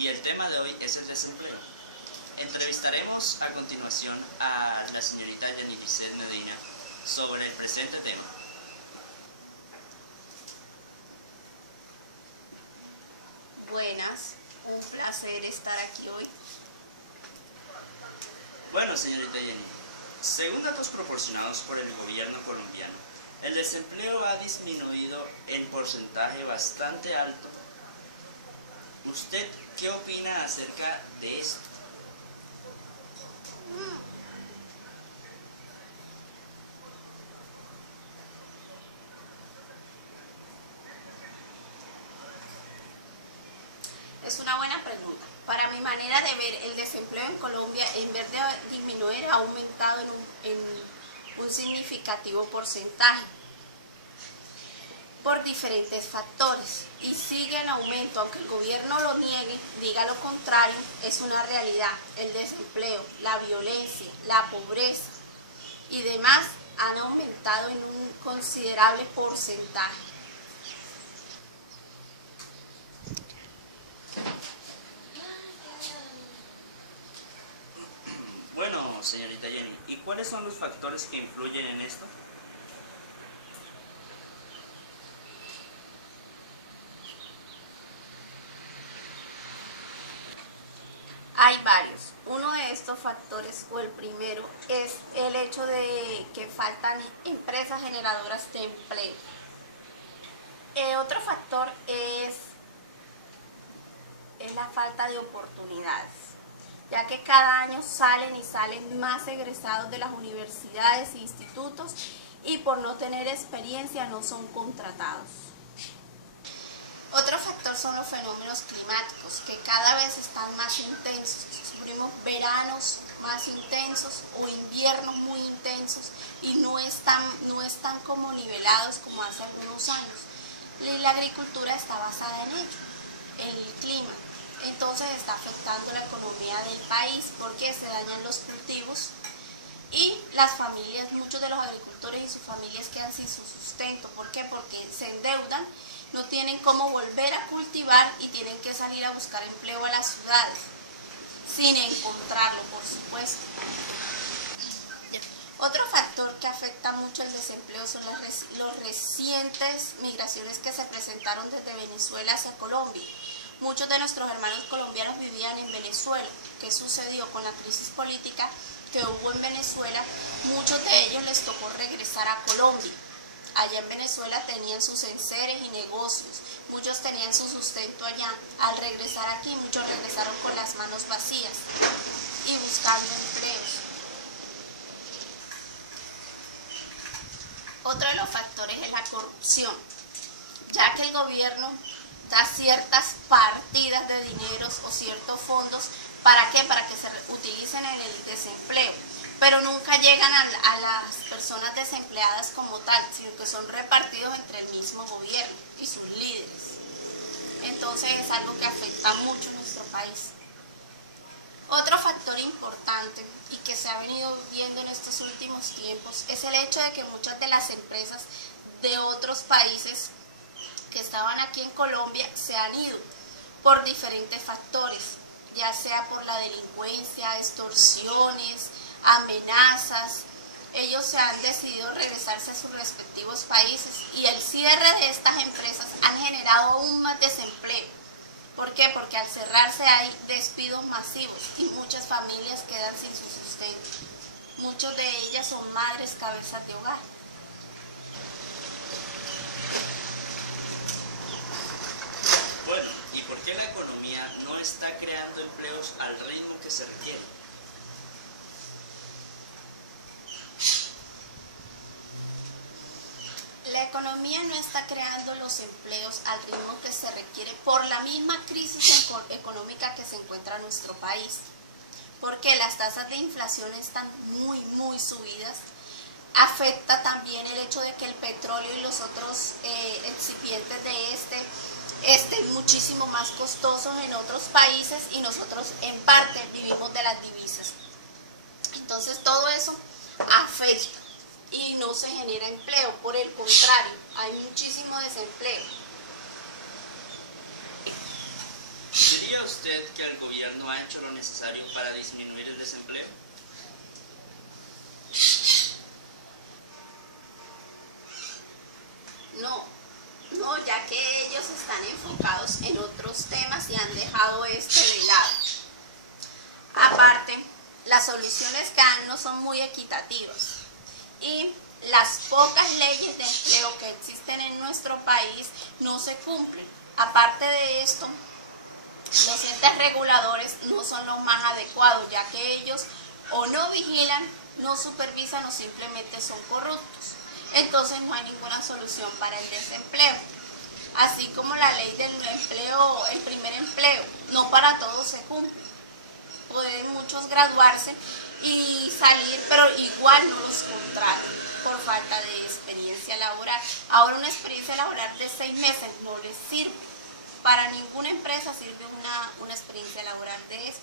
y el tema de hoy es el desempleo. Entrevistaremos a continuación a la señorita Jenny Lisset Medina sobre el presente tema. Buenas, un placer estar aquí hoy. Bueno, señorita Jenny, según datos proporcionados por el gobierno colombiano, el desempleo ha disminuido en porcentaje bastante alto. ¿Usted qué opina acerca de esto? Es una buena pregunta. Para mi manera de ver, el desempleo en Colombia, en vez de disminuir, ha aumentado en un significativo porcentaje por diferentes factores y sigue en aumento, aunque el gobierno lo niegue, diga lo contrario, es una realidad. El desempleo, la violencia, la pobreza y demás han aumentado en un considerable porcentaje. Bueno, señorita Jenny, ¿y cuáles son los factores que influyen en esto? Hay varios. Uno de estos factores, o el primero, es el hecho de que faltan empresas generadoras de empleo. Otro factor es la falta de oportunidades, ya que cada año salen y salen más egresados de las universidades e institutos y por no tener experiencia no son contratados. Otro factor son los fenómenos climáticos, que cada vez están más intensos. Sufrimos veranos más intensos o inviernos muy intensos y no están como nivelados como hace algunos años. Y la agricultura está basada en ello, en el clima. Entonces está afectando la economía del país porque se dañan los cultivos y las familias, muchos de los agricultores y sus familias quedan sin su sustento. ¿Por qué? Porque se endeudan, no tienen cómo volver a cultivar y tienen que salir a buscar empleo a las ciudades, sin encontrarlo, por supuesto. Otro factor que afecta mucho el desempleo son las recientes migraciones que se presentaron desde Venezuela hacia Colombia. Muchos de nuestros hermanos colombianos vivían en Venezuela. ¿Qué sucedió con la crisis política que hubo en Venezuela? Muchos de ellos les tocó regresar a Colombia. Allá en Venezuela tenían sus enseres y negocios, muchos tenían su sustento allá. Al regresar aquí, muchos regresaron con las manos vacías y buscando empleos. Otro de los factores es la corrupción, ya que el gobierno da ciertas partidas de dineros o ciertos fondos. ¿Para qué? Para que se utilicen en el desempleo, pero nunca llegan a las personas desempleadas como tal, sino que son repartidos entre el mismo gobierno y sus líderes. Entonces es algo que afecta mucho a nuestro país. Otro factor importante y que se ha venido viendo en estos últimos tiempos es el hecho de que muchas de las empresas de otros países que estaban aquí en Colombia se han ido por diferentes factores, ya sea por la delincuencia, extorsiones, amenazas. Ellos se han decidido regresarse a sus respectivos países y el cierre de estas empresas han generado aún más desempleo. ¿Por qué? Porque al cerrarse hay despidos masivos y muchas familias quedan sin su sustento. Muchas de ellas son madres cabezas de hogar. Bueno, ¿y por qué la economía no está creando empleos al ritmo que se requiere? La economía no está creando los empleos al ritmo que se requiere por la misma crisis económica que se encuentra nuestro país. Porque las tasas de inflación están muy subidas. Afecta también el hecho de que el petróleo y los otros excipientes de estén muchísimo más costosos en otros países y nosotros en parte vivimos de las divisas. Entonces todo eso afecta y no se genera empleo, por el contrario, hay muchísimo desempleo. ¿Diría usted usted que el gobierno ha hecho lo necesario para disminuir el desempleo? No, ya que ellos están enfocados en otros temas y han dejado este de lado. Aparte, las soluciones que dan no son muy equitativas y las pocas leyes de empleo que existen en nuestro país no se cumplen. Aparte de esto, los entes reguladores no son los más adecuados, ya que ellos o no vigilan, no supervisan o simplemente son corruptos. Entonces no hay ninguna solución para el desempleo. Así como la ley del empleo, el primer empleo, no para todos se cumple. Pueden muchos graduarse y salir, pero igual no los contratan por falta de experiencia laboral. Ahora una experiencia laboral de 6 meses no les sirve. Para ninguna empresa sirve una experiencia laboral de eso.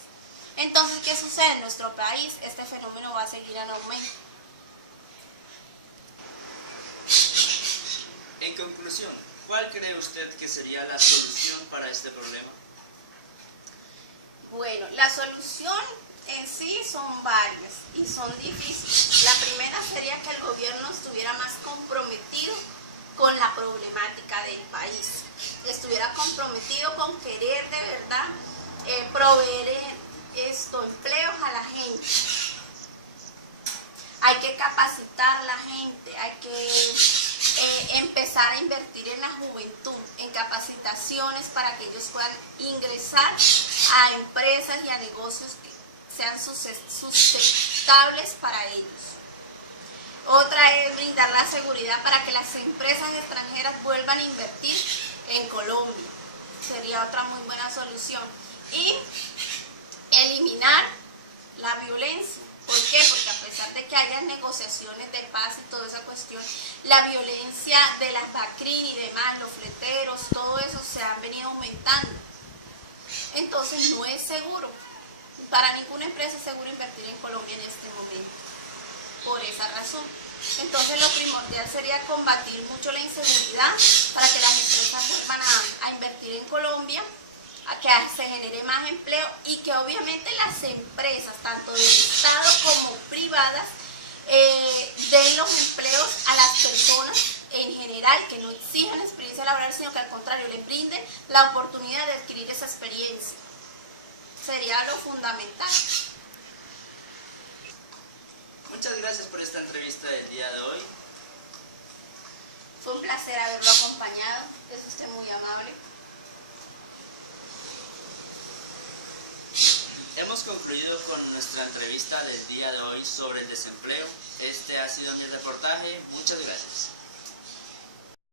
Entonces, ¿qué sucede en nuestro país? Este fenómeno va a seguir en aumento. En conclusión, ¿cuál cree usted que sería la solución para este problema? Bueno, la solución en sí son varias y son difíciles. La primera sería que el gobierno estuviera más comprometido con la problemática del país, estuviera comprometido con querer de verdad proveer empleos a la gente. Hay que capacitar a la gente, hay que empezar a invertir en la juventud, en capacitaciones para que ellos puedan ingresar a empresas y a negocios que sean sustentables para ellos. Otra es brindar la seguridad para que las empresas extranjeras vuelvan a invertir en Colombia. Sería otra muy buena solución. Y eliminar la violencia. ¿Por qué? Porque a pesar de que haya negociaciones de paz y toda esa cuestión, la violencia de las BACRIM y demás, los fleteros, todo eso se ha venido aumentando. Entonces no es seguro. Para ninguna empresa es seguro invertir en Colombia en este momento. Por esa razón. Entonces lo primordial sería combatir mucho la inseguridad para que las empresas vuelvan a invertir en Colombia, a que se genere más empleo y que obviamente las empresas, tanto del Estado como privadas, den los empleos a las personas en general, que no exijan experiencia laboral, sino que al contrario, les brinden la oportunidad de adquirir esa experiencia. Sería lo fundamental. Muchas gracias por esta entrevista del día de hoy. Fue un placer haberlo acompañado, es usted muy amable. Hemos concluido con nuestra entrevista del día de hoy sobre el desempleo. Este ha sido mi reportaje. Muchas gracias.